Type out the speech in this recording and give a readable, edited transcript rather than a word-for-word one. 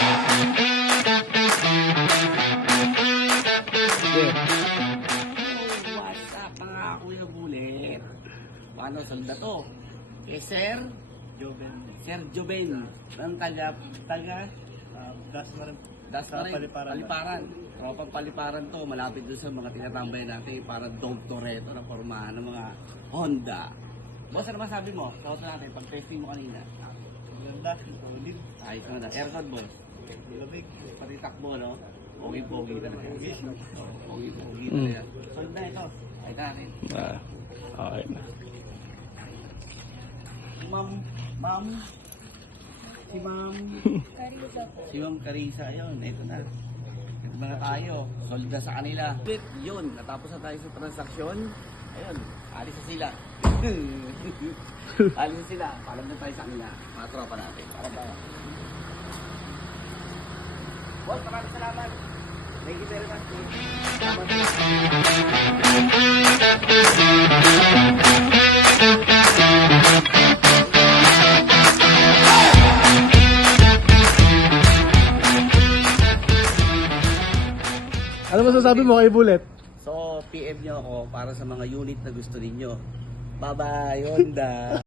What's up mga Kuya Bullet? Paano salda to? Eh Sir Joven ng taga Paliparan. Tropang Paliparan to, malapit doon sa mga tinatambay natin para Dog Toretto na formahan ng mga Honda. Boss, ano masabi mo? Sauto natin, pag-testing mo kanina. Ganda, solid. Ayos na. Aircon, boss. Lamig. Pati takbo, no? Pogi-pogi talaga. Pogi-pogi talaga. Solid na ito. Ayos na natin. Okay na. Si Ma'am Carissa, yun. Ito na. Ito na tayo. Solid na sa kanila. Yun, natapos na tayo sa transaksyon. Ayun, alis na sila. Alis na sila. Paalam na tayo sa kanila. Mga tropa natin. Para tayo. Boss, maraming salamat. Thank you very much. Salamat. Ano masasabi mo kay Bullet? So, PM nyo ako para sa mga unit na gusto ninyo. Bye-bye, Honda!